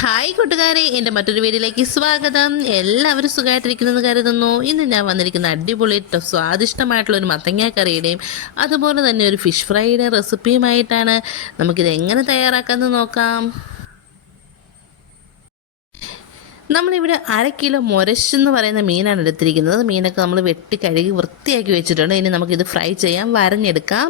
Hi കൂട്ടുകാരെ എന്റെ മറ്റൊരു വീഡിയോയിലേക്ക് സ്വാഗതം. എല്ലാവരും സുഖമായിട്ടിരിക്കുന്നെന്ന് കരുതുന്നു. ഇന്ന് ഞാൻ വന്നിരിക്കുന്ന അടിപൊളി സ്വാദിഷ്ടമായിട്ടുള്ള ഒരു മത്തങ്ങ കറിയുടെയും അതുപോലെ തന്നെ ഒരു ഫിഷ് ഫ്രൈയുടെ റെസിപ്പിയുമായിട്ടാണ് നമുക്കിത് എങ്ങനെ തയ്യാറാക്കാമെന്ന് നോക്കാം. നമ്മളിവിടെ അര കിലോ മുരശെന്ന് പറയുന്ന മീനാണ് എടുത്തിരിക്കുന്നത്. മീനൊക്കെ നമ്മൾ വെട്ടി കഴുകി വൃത്തിയാക്കി വെച്ചിട്ടുണ്ട്. ഇനി നമുക്കിത് ഫ്രൈ ചെയ്യാം വരഞ്ഞെടുക്കാം.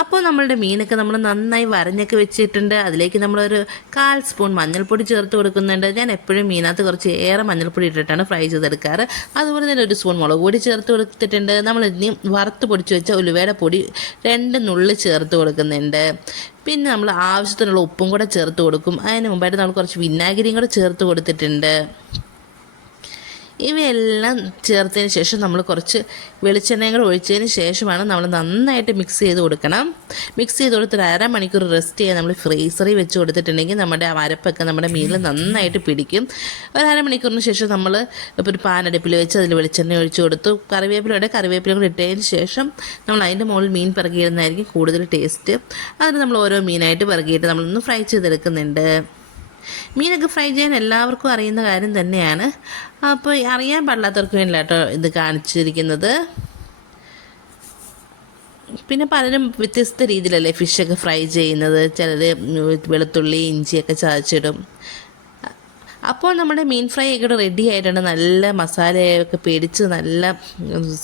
അപ്പോൾ നമ്മളുടെ മീനൊക്കെ നമ്മൾ നന്നായി വരഞ്ഞൊക്കെ വെച്ചിട്ടുണ്ട്. അതിലേക്ക് നമ്മളൊരു കാൽ സ്പൂൺ മഞ്ഞൾപ്പൊടി ചേർത്ത് കൊടുക്കുന്നുണ്ട്. ഞാൻ എപ്പോഴും മീനകത്ത് കുറച്ച് ഏറെ മഞ്ഞൾപ്പൊടി ഇട്ടിട്ടാണ് ഫ്രൈ ചെയ്തെടുക്കാറ്. അതുപോലെ തന്നെ ഒരു സ്പൂൺ മുളക് പൊടി ചേർത്ത് കൊടുത്തിട്ടുണ്ട്. നമ്മൾ ഇനി വറുത്ത് പൊടിച്ച് വെച്ച ഉലുവയുടെ പൊടി രണ്ട് നുള്ളി ചേർത്ത് കൊടുക്കുന്നുണ്ട്. പിന്നെ നമ്മൾ ആവശ്യത്തിനുള്ള ഉപ്പും കൂടെ ചേർത്ത് കൊടുക്കും. അതിന് മുമ്പായിട്ട് നമ്മൾ കുറച്ച് വിനാഗിരിയും കൂടെ ചേർത്ത് കൊടുത്തിട്ടുണ്ട്. ഇവയെല്ലാം ചേർത്തതിന് ശേഷം നമ്മൾ കുറച്ച് വെളിച്ചെണ്ണയും കൂടെ ഒഴിച്ചതിന് ശേഷമാണ് നമ്മൾ നന്നായിട്ട് മിക്സ് ചെയ്ത് കൊടുക്കണം. മിക്സ് ചെയ്ത് കൊടുത്തിട്ട് അരമണിക്കൂർ റെസ്റ്റ് ചെയ്യാൻ നമ്മൾ ഫ്രീസറിൽ വെച്ച് കൊടുത്തിട്ടുണ്ടെങ്കിൽ നമ്മുടെ അരപ്പൊക്കെ നമ്മുടെ മീനിൽ നന്നായിട്ട് പിടിക്കും. ഒരു അരമണിക്കൂറിന് ശേഷം നമ്മൾ ഇപ്പോൾ ഒരു പാനടുപ്പിൽ വെച്ച് അതിൽ വെളിച്ചെണ്ണ ഒഴിച്ച് കൊടുത്തു. കറിവേപ്പില കറിവേപ്പിലയുടെ കറിവേപ്പില കൂടെ ഇട്ടതിന് ശേഷം നമ്മൾ അതിന്റെ മുകളിൽ മീൻ പിറകിയിടുന്നതായിരിക്കും കൂടുതൽ ടേസ്റ്റ് അതിന് നമ്മൾ ഓരോ മീനായിട്ട് പിറകിയിട്ട് നമ്മളൊന്ന് ഫ്രൈ ചെയ്തെടുക്കുന്നുണ്ട്. മീനൊക്കെ ഫ്രൈ ചെയ്യാൻ എല്ലാവർക്കും അറിയുന്ന കാര്യം തന്നെയാണ്. അപ്പോൾ അറിയാൻ പാടില്ലാത്തവർക്ക് വേണ്ടിയിട്ടോ ഇത് കാണിച്ചിരിക്കുന്നത്. പിന്നെ പലരും വ്യത്യസ്ത രീതിയിലല്ലേ ഫിഷൊക്കെ ഫ്രൈ ചെയ്യുന്നത്. ചിലർ വെളുത്തുള്ളി ഇഞ്ചിയൊക്കെ ചതച്ചിടും. അപ്പോൾ നമ്മുടെ മീൻ ഫ്രൈ ഒക്കെ റെഡി ആയിട്ടുണ്ട്. നല്ല മസാലയൊക്കെ പിടിച്ച് നല്ല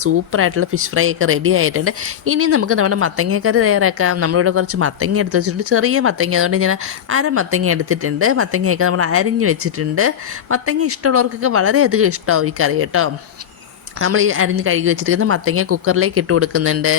സൂപ്പറായിട്ടുള്ള ഫിഷ് ഫ്രൈ ഒക്കെ റെഡി ആയിട്ടുണ്ട്. ഇനി നമുക്ക് നമ്മുടെ മത്തങ്ങക്കറി തയ്യാറാക്കാം. നമ്മളിവിടെ കുറച്ച് മത്തങ്ങ എടുത്ത് വെച്ചിട്ടുണ്ട്. ചെറിയ മത്തങ്ങ. അതുകൊണ്ട് ഞാൻ അര മത്തങ്ങ എടുത്തിട്ടുണ്ട്. മത്തങ്ങയൊക്കെ നമ്മൾ അരിഞ്ഞ് വെച്ചിട്ടുണ്ട്. മത്തങ്ങ ഇഷ്ടമുള്ളവർക്കൊക്കെ വളരെയധികം ഇഷ്ടമാവും ഈ കറി കേട്ടോ. നമ്മൾ ഈ അരിഞ്ഞ് കഴുകി വെച്ചിരിക്കുന്ന മത്തങ്ങ കുക്കറിലേക്ക് ഇട്ട് കൊടുക്കുന്നുണ്ട്.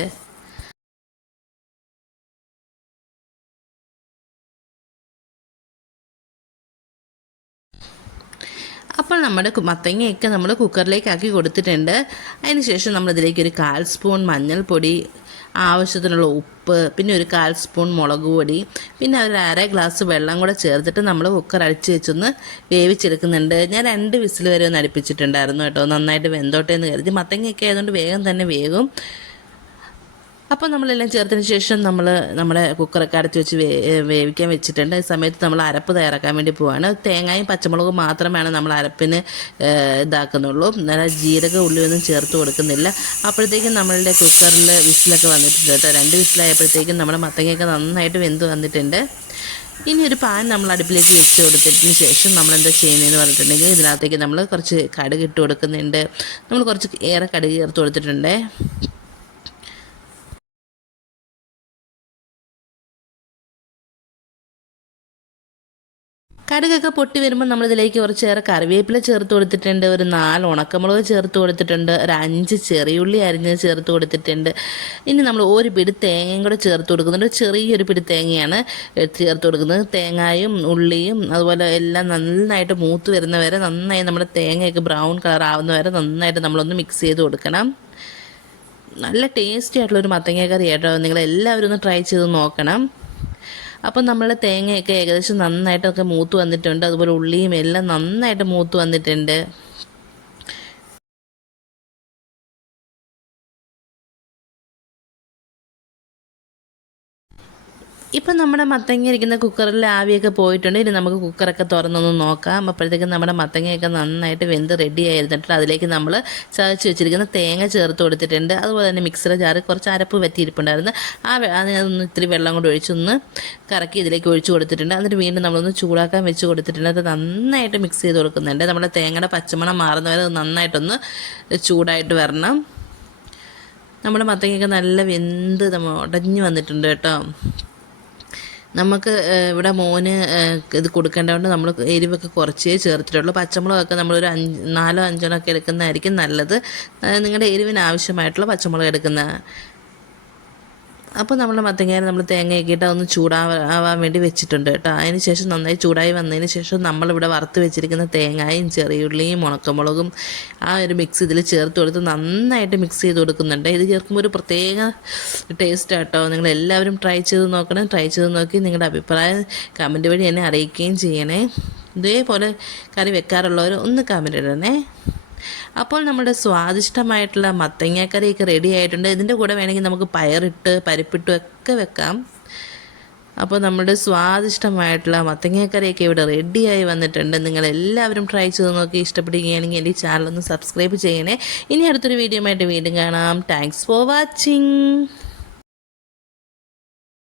അപ്പോൾ നമ്മുടെ മത്തങ്ങയൊക്കെ നമ്മൾ കുക്കറിലേക്കാക്കി കൊടുത്തിട്ടുണ്ട്. അതിന് ശേഷം നമ്മൾ ഇതിലേക്ക് ഒരു കാൽ സ്പൂൺ മഞ്ഞൾപ്പൊടി ആവശ്യത്തിനുള്ള ഉപ്പ് പിന്നെ ഒരു കാൽ സ്പൂൺ മുളക് പൊടി പിന്നെ ഒരു അര ഗ്ലാസ് വെള്ളം കൂടെ ചേർത്തിട്ട് നമ്മൾ കുക്കർ അടിച്ച് വെച്ചൊന്ന് വേവിച്ചെടുക്കുന്നുണ്ട്. ഞാൻ രണ്ട് വിസിൽ വരെ ഒന്ന് അടുപ്പിച്ചിട്ടുണ്ടായിരുന്നു കേട്ടോ. നന്നായിട്ട് വെന്തോട്ടെ എന്ന് കരുതി. മത്തങ്ങയൊക്കെ ആയതുകൊണ്ട് വേഗം തന്നെ വേകും. അപ്പോൾ നമ്മളെല്ലാം ചേർത്തതിന് ശേഷം നമ്മൾ നമ്മുടെ കുക്കറൊക്കെ അടച്ച് വെച്ച് വേവിക്കാൻ വെച്ചിട്ടുണ്ട്. ഈ സമയത്ത് നമ്മൾ അരപ്പ് തയ്യാറാക്കാൻ വേണ്ടി പോവാണ്. തേങ്ങയും പച്ചമുളകും മാത്രമാണ് നമ്മൾ അരപ്പിന് ഇതാക്കുന്നുള്ളൂ. നല്ല ജീരക ഉള്ളിയൊന്നും ചേർത്ത് കൊടുക്കുന്നില്ല. അപ്പോഴത്തേക്കും നമ്മളുടെ കുക്കറിൽ വിസിലൊക്കെ വന്നിട്ടുണ്ട് കേട്ടോ. രണ്ട് വിസിലായപ്പോഴത്തേക്കും നമ്മുടെ മത്തങ്ങയൊക്കെ നന്നായിട്ട് വെന്ത് വന്നിട്ടുണ്ട്. ഇനി ഒരു പാൻ നമ്മൾ അടുപ്പിലേക്ക് വെച്ച് കൊടുത്തതിന് ശേഷം നമ്മൾ എന്താ ചെയ്യുന്നതെന്ന് പറഞ്ഞിട്ടുണ്ടെങ്കിൽ ഇതിനകത്തേക്ക് നമ്മൾ കുറച്ച് കടുക് ഇട്ട് കൊടുക്കുന്നുണ്ട്. നമ്മൾ കുറച്ച് ഏറെ കടുക് ചേർത്ത് കൊടുത്തിട്ടുണ്ട്. കടുകൊക്കെ പൊട്ടി വരുമ്പോൾ നമ്മളിതിലേക്ക് കുറച്ചേറെ കറിവേപ്പില ചേർത്ത് കൊടുത്തിട്ടുണ്ട് ഒരു നാല് ഉണക്കമുളക് ചേർത്ത് കൊടുത്തിട്ടുണ്ട് ഒരു അഞ്ച് ചെറിയുള്ളി അരിഞ്ഞ് ചേർത്ത് കൊടുത്തിട്ടുണ്ട്. ഇനി നമ്മൾ ഒരു പിടി തേങ്ങയും കൂടെ ചേർത്ത് കൊടുക്കുന്നുണ്ട്. ചെറിയൊരു പിടി തേങ്ങയാണ് ചേർത്ത് കൊടുക്കുന്നത്. തേങ്ങായും ഉള്ളിയും അതുപോലെ എല്ലാം നന്നായിട്ട് മൂത്ത് വരുന്ന വരെ നന്നായി നമ്മുടെ തേങ്ങയൊക്കെ ബ്രൗൺ കളർ ആവുന്ന വരെ നന്നായിട്ട് നമ്മളൊന്ന് മിക്സ് ചെയ്ത് കൊടുക്കണം. നല്ല ടേസ്റ്റി ആയിട്ടുള്ളൊരു മത്തങ്ങ കറി കേട്ടോ നിങ്ങൾ എല്ലാവരും ഒന്ന് ട്രൈ ചെയ്ത് നോക്കണം. അപ്പോൾ നമ്മൾ തേങ്ങയൊക്കെ ഏകദേശം നന്നായിട്ടൊക്കെ മൂത്ത് വന്നിട്ടുണ്ട്. അതുപോലെ ഉള്ളിയും എല്ലാം നന്നായിട്ട് മൂത്ത് വന്നിട്ടുണ്ട്. ഇപ്പം നമ്മുടെ മത്തങ്ങ ഇരിക്കുന്ന കുക്കറിൽ ആവിയൊക്കെ പോയിട്ടുണ്ട്. ഇനി നമുക്ക് കുക്കറൊക്കെ തുറന്നൊന്ന് നോക്കാം. അപ്പോഴത്തേക്കും നമ്മുടെ മത്തങ്ങയൊക്കെ നന്നായിട്ട് വെന്ത് റെഡി ആയിരുന്നിട്ട് അതിലേക്ക് നമ്മൾ ചതച്ച് വെച്ചിരിക്കുന്ന തേങ്ങ ചേർത്ത് കൊടുത്തിട്ടുണ്ട്. അതുപോലെ തന്നെ മിക്സർ ജാറ് കുറച്ച് അരപ്പ് പറ്റിയിരിപ്പുണ്ടായിരുന്നു ആ അതിനൊന്ന് ഇത്തിരി വെള്ളം കൊണ്ട് ഒഴിച്ചൊന്ന് കറക്കി ഇതിലേക്ക് ഒഴിച്ചു കൊടുത്തിട്ടുണ്ട്. എന്നിട്ട് വീണ്ടും നമ്മളൊന്ന് ചൂടാക്കാൻ വെച്ച് കൊടുത്തിട്ടുണ്ട്. അത് നന്നായിട്ട് മിക്സ് ചെയ്ത് കൊടുക്കുന്നുണ്ട്. നമ്മുടെ തേങ്ങയുടെ പച്ചമണം മാറുന്നവരെ അത് നന്നായിട്ടൊന്ന് ചൂടായിട്ട് വരണം. നമ്മുടെ മത്തങ്ങയൊക്കെ നല്ല വെന്ത് നമ്മൾ ഉടഞ്ഞു വന്നിട്ടുണ്ട് കേട്ടോ. നമുക്ക് ഇവിടെ മോന് ഇത് കൊടുക്കേണ്ടതുകൊണ്ട് നമ്മൾ എരിവൊക്കെ കുറച്ചേ ചേർത്തിട്ടുള്ളൂ. പച്ചമുളകൊക്കെ നമ്മളൊരു അഞ്ച് നാലോ അഞ്ചോ ഒക്കെ എടുക്കുന്നതായിരിക്കും നല്ലത്. നിങ്ങളുടെ എരിവിന് ആവശ്യമായിട്ടുള്ള പച്ചമുളക് എടുക്കുന്ന അപ്പോൾ നമ്മൾ മത്തങ്ങ നമ്മൾ തേങ്ങയൊക്കെ ഇട്ട് അതൊന്ന് ചൂടാവാൻ വേണ്ടി വെച്ചിട്ടുണ്ട് കേട്ടോ. അതിന് ശേഷം നന്നായി ചൂടായി വന്നതിന് ശേഷം നമ്മളിവിടെ വറുത്ത് വെച്ചിരിക്കുന്ന തേങ്ങയും ചെറിയുള്ളിയും ഉണക്കമുളകും ആ ഒരു മിക്സ് ഇതിൽ ചേർത്ത് കൊടുത്ത് നന്നായിട്ട് മിക്സ് ചെയ്ത് കൊടുക്കുന്നുണ്ട്. ഇത് ചേർക്കുമ്പോൾ ഒരു പ്രത്യേക ടേസ്റ്റ് കേട്ടോ. നിങ്ങൾ എല്ലാവരും ട്രൈ ചെയ്ത് നോക്കണം. ട്രൈ ചെയ്ത് നോക്കി നിങ്ങളുടെ അഭിപ്രായം കമന്റ് വഴി എന്നെ അറിയിക്കുകയും ചെയ്യണേ. ഇതേപോലെ കറി വെക്കാറുള്ളവർ ഒന്ന് കമന്റ് ഇടണേ. അപ്പോൾ നമ്മുടെ സ്വാദിഷ്ടമായിട്ടുള്ള മത്തങ്ങാക്കറിയൊക്കെ റെഡി ആയിട്ടുണ്ട്. ഇതിന്റെ കൂടെ വേണമെങ്കിൽ നമുക്ക് പയറിട്ട് പരിപ്പിട്ടും ഒക്കെ വെക്കാം. അപ്പോൾ നമ്മുടെ സ്വാദിഷ്ടമായിട്ടുള്ള മത്തങ്ങക്കറിയൊക്കെ ഇവിടെ റെഡിയായി വന്നിട്ടുണ്ട്. നിങ്ങൾ എല്ലാവരും ട്രൈ ചെയ്ത് നോക്കി. ഇഷ്ടപ്പെടുകയാണെങ്കിൽ എന്റെ ചാനലൊന്ന് സബ്സ്ക്രൈബ് ചെയ്യണേ. ഇനി അടുത്തൊരു വീഡിയോ ആയിട്ട് വീണ്ടും കാണാം. Thanks for watching